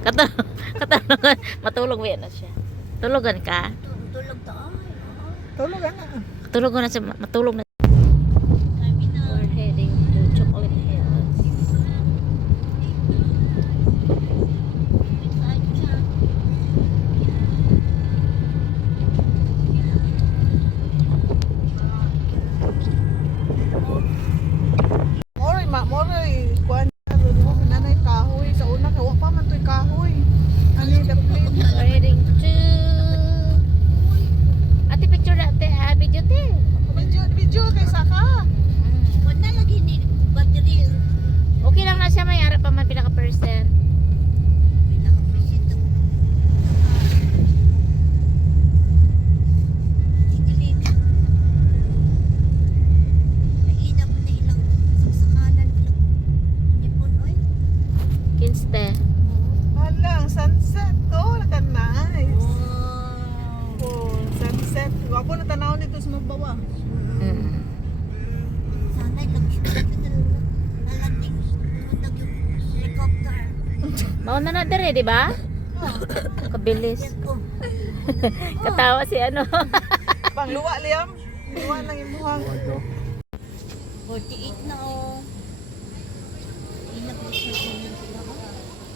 Katulog, katulog, matulog ba yan na siya? Tulogan ka? Tulog to. Tulog na. Tulog na siya, matulog na. We're heading to Chocolate Hills. Moray, kuan mo nanay kahoy sa una kawa pa man toy kahoy. Ani daplin. We're heading to... Ate, picture na ate, video te. Video kay saka. Wala na lagi ni battery. Okay lang na siya, may harap pa man pila ka percent. Pinaka-present ang idilig. Naina mo na ilang saksakanan ilang Nipon oy. Kinste. Halang sunset. Oh, naka nice. Wow. Oh, sunset. Wapo na tanaw dito sa Magbawa. Sana ilang nalating mundag yung helicopter. Mauna na dire, di ba? Kabilis. Yan ko. Katawa si ano. Pangluwa Liam. Luwa lang imuhang. 48 na oh. Inag-listen ko yun sila ko.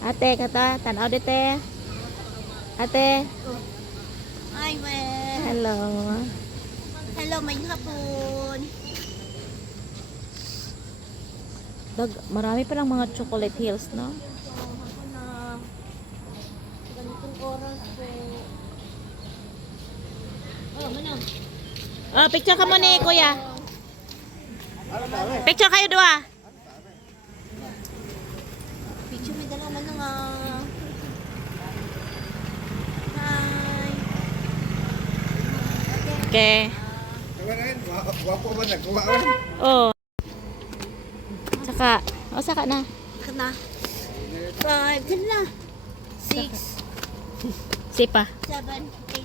Ate, kata, tanaw dite. Ate, Hi, well. hello. Hello, may hapon. Marami pa lang mga Chocolate Hills, no? Ako na. Ganitong oras po. Oh, manang. Oh, picture ka mo ni Kuya. Picture kayo dua. Picture may dalawa manang Hi. Okay. Wapo ba nagkuha? Oh. Saka, saka na. Kana. 5, kan na. 6, Sipa. 7, 8,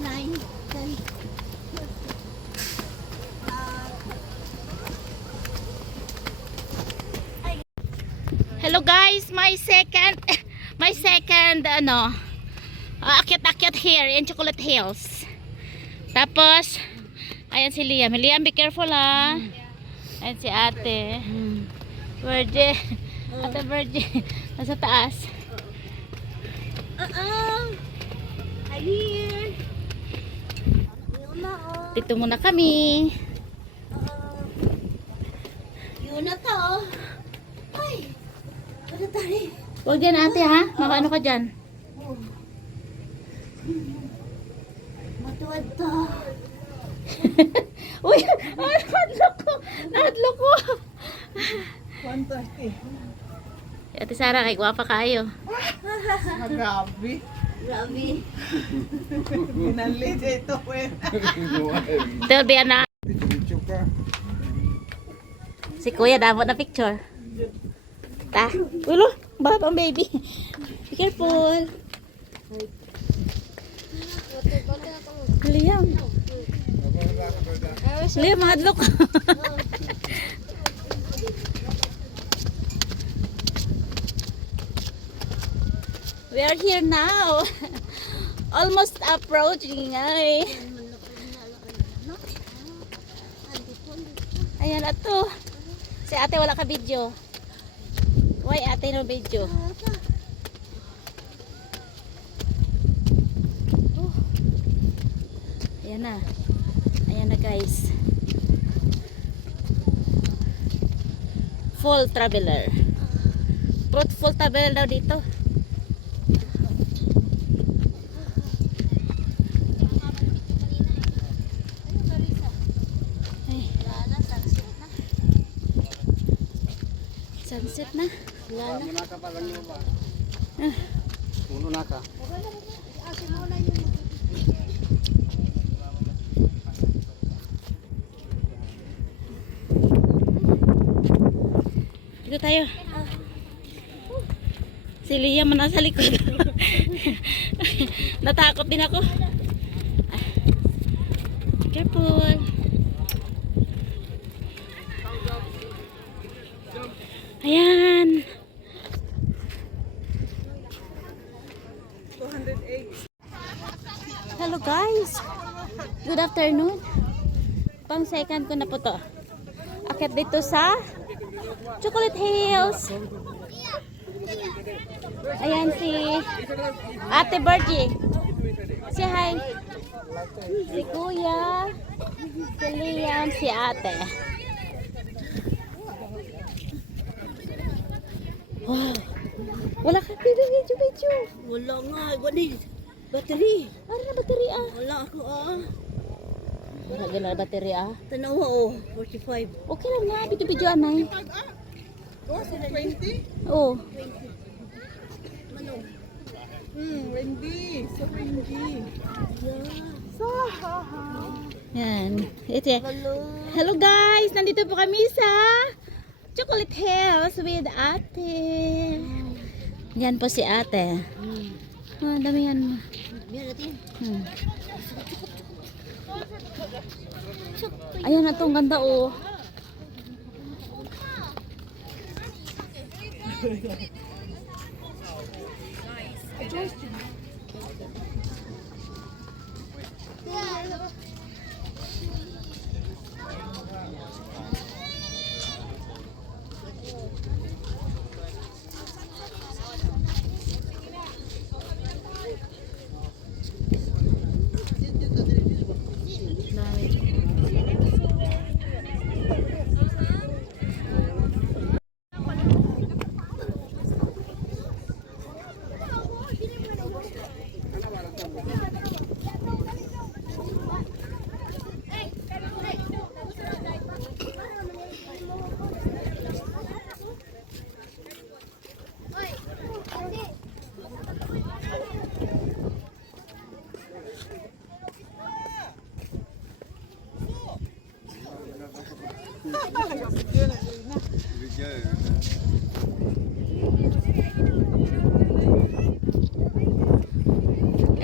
9, 10. Hello guys, my second ano, akyat-akyat here in Chocolate Hills. Tapos ayan si Liam. Liam, be careful ha. Ayan si ate. Virgin. Ate Virgin. Nasa taas. I'm here. Yun na oh. Dito muna kami. Yun na to. Ay. Ano tayo? Huwag dyan ate ha. Makaano ka dyan. Matuwad to. Uy! Nahadlok ko! Nahadlok ko! 130. Ate Sara, kay gwapa kayo. Grabe. Grabe. Pinali dito eh. Ito, biyan na. Si Kuya, damot na picture. Ta. Uy, lo. Bakit ang baby? Be careful. Liam. Liam, mahadlok. We are here now. Almost approaching. Ay. Ayan, ato. Si ate wala ka video. Why ate no video? Oh. Ayan na. Ayan na guys. Full traveler. Fruitful traveler daw dito. Sunset na. Wala na. Puno na ka. Dito tayo. Si Liam man nasa likod. Natakot din ako. Careful. Ayan. 108. Hello guys! Good afternoon. Pang second ko na po to. Akit dito sa Chocolate Hills. Ayan si Ate Bergie. Si hi. Si Kuya. Si Liam. Si Ate. Wow. Wala ka video. Wala nga, wala battery. Ano na battery ah? Wala ako Wala gina battery ah. Tanawa oh, 45. Okay lang nga. Video anay. Oh, 20? Oh. Wendy. So Wendy. Yan. Ito. Hello guys! Nandito po kami sa Chocolate Hills with Ate. Yan po si Ate. Ah, dami yan. Yan natin. Ayan na to, ang ganda oh.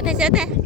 Ate, si Ate.